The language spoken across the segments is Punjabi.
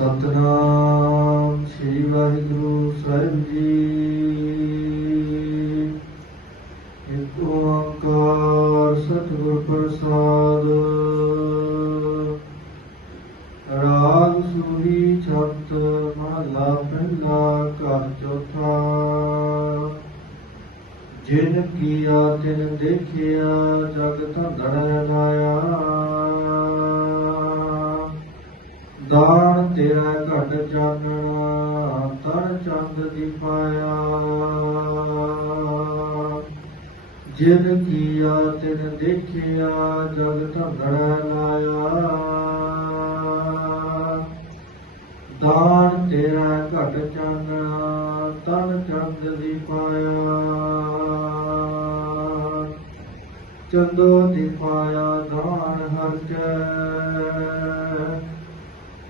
ਸਤਨਾਮ ਸ੍ਰੀ ਵਾਹਿਗੁਰੂ ਸਾਹਿਬ ਜੀ। ਇੱਕ ਓੰਕਾਰ ਸਤਿਗੁਰ ਪ੍ਰਸਾਦ। ਰਾਗ ਸੂਰੀ ਛੱਤ ਮਹਲਾ ਪਹਿਲਾ ਘਰ ਚੌਥਾ। ਜਿਨ ਕੀਆ ਤਿਨ ਦੇਖਿਆ ਜਗ ਧੰਦੜ ਲਾਇਆ ਦਾਨ ਤੇਰਾ ਘਟ ਜਾਣਨਾ ਤਨ ਚੰਦ ਦੀ ਪਾਇਆ ਜਿਨ ਕੀਆ, ਤਿਨ ਦੇਖਿਆ, ਜਗ ਧੰਦੜ ਲਾਇਆ। ਦਾਨ ਤੇਰਾ ਘਟ ਜਾਣਨਾ ਤਨ ਚੰਦ ਦੀ ਪਾਇਆ ਚੰਦੋ ਦੀ ਪਾਇਆ ਦਾਨ ਹਰ ਕੈ।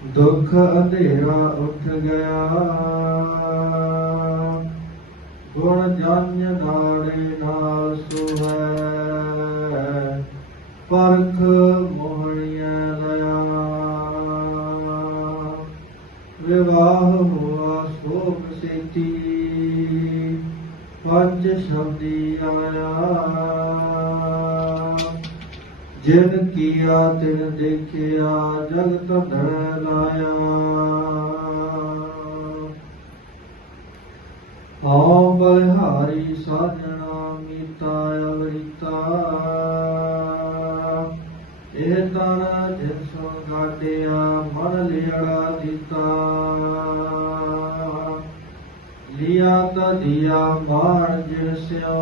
ਦੁੱਖ ਅੰਧੇਰਾ ਉੱਠ ਗਿਆ। ਗੁਣ ਜਨ ਨਾੜੇ ਨਾਲ ਸੁਹੈ। ਪਰਖ ਮੋਹਣੀਆਂ ਲਿਆ ਵਿਵਾਹ ਹੋਆ ਸੋਖ ਸੇਤੀ। ਪੰਜ ਸ਼ਬਦੀ ਆਇਆ। ਜਿਨ ਕੀਆ, ਤਿਨ ਦੇਖਿਆ ਜਗ ਧੰਦੜ ਲਾਇਆ। ਆਉ ਬਲਿਹਾਰੀ ਸਾਜਣਾ, ਮੀਤਾ ਅਵਰਿਤਾ। ਇਹ ਤਨ ਜਿਨ ਸੋ ਗਾਡਿਆ ਮਨ ਲਿਆ ਦਿੱਤਾ। ਲਿਆ ਤਾ ਦਿਆ ਮਾਣ ਜਿਨ ਸਿਓ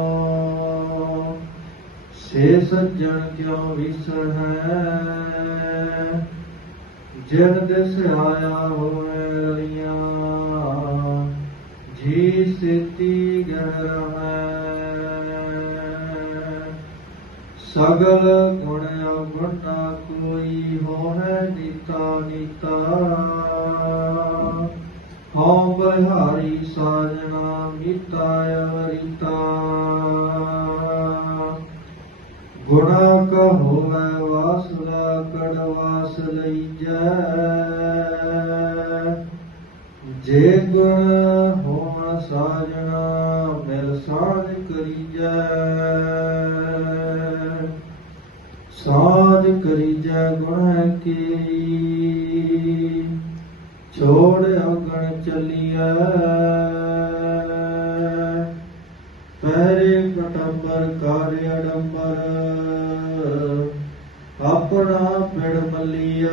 ਸੇ ਸੱਜਣ ਕਿਉ ਵਿਸਰ? ਹੈ ਜਿਨ ਦਿਸ ਆਇਆ ਹੋਏ ਰਲੀਆਂ ਜੀ ਸਿਤੀ ਗਹਿ ਹੈ ਸਗਲ ਗੁਣ ਅਵਗੁਣਾ ਕੋਈ ਹੋਏ ਨੀਤਾ ਨੀਤਾ। ਹਉ ਬਹਾਰੀ ਸਾਜਣਾ ਮੀਤਾ ਅਵਰਿਤਾ। ਗੁਣਾ ਕਹੋ ਮੈਂ ਵਾਸਨਾ ਕੜਵਾਸ ਲਈਜੈ। ਜੇ ਗੁਣ ਹੋਣ ਸਾਜਣਾ, ਮਿਲ ਸਾਜ ਕਰੀਜੈ। ਸਾਜ ਕਰੀਜੈ ਗੁਣ ਕੀ? ਛੋੜ ਅਗਣ ਚਲੀਐ। ਆਪਣਾ ਪਿੜ ਮਲੀਐ।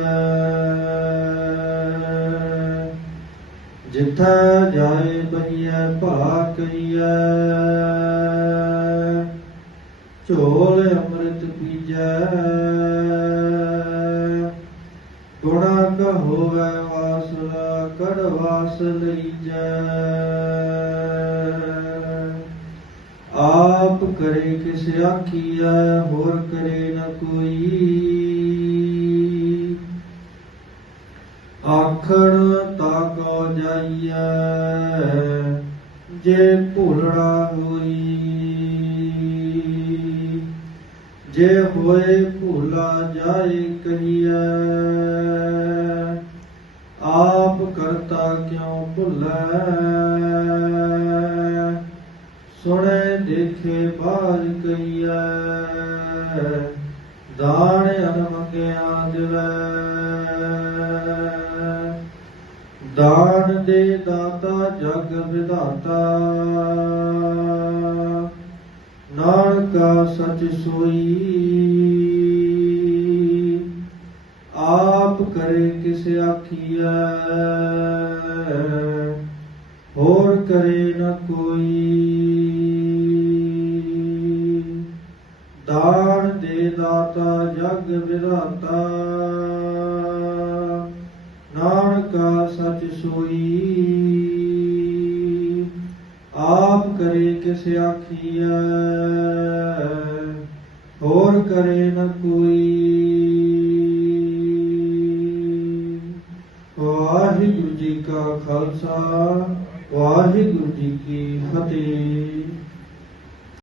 ਜਿੱਥੈ ਜਾਏ ਬਈਐ ਭਾ ਕਈਐ ਝੋਲ ਅੰਮ੍ਰਿਤ ਪੀਜੈ। ਗੁਣਾ ਕਹੋਵੈ ਵਾਸਨਾ, ਕੜ ਵਾਸ ਲਈਜੈ। ਆਪ ਕਰੇ ਕਿਸ ਆਖੀਐ, ਹੋਰ ਕਰੇ ਨ ਕੋਈ। ਆਖਣ ਤਾ ਕੋ ਜਾਈਐ, ਜੇ ਭੁਲੜਾ ਹੋਈ। ਜੇ ਹੋਏ ਭੁਲਾ ਜਾਏ ਕਹੀਐ, ਆਪ ਕਰਤਾ ਕਿਉ ਭੁਲੈ? ਸੁਣੇ, ਦੇਖੇ, ਬਾਜ ਕਈਐ ਦਾਣ ਅਨਮਕਿਆ ਦਿਵੈ ਦਾਨ ਦੇ ਦਾਤਾ, ਜਗ ਵਿਧਾਤਾ। ਨਾਨਕਾ ਸਚ ਸੋਈ। ਆਪ ਕਰੇ ਕਿਸ ਆਖੀਐ। ਹੋਰ ਕਰੇ ਨ ਕੋਈ। ਦਾਨ ਦੇ ਦਾਤਾ, ਜਗ ਵਿਧਾਤਾ। ਕਰੇ ਕਿਸ ਆਖੀਐ? ਹੋਰ ਕਰੇ ਨ ਕੋਈ। ਵਾਹਿਗੁਰੂ ਜੀ ਕਾ ਖਾਲਸਾ, ਵਾਹਿਗੁਰੂ ਜੀ ਕੀ ਫਤਿਹ।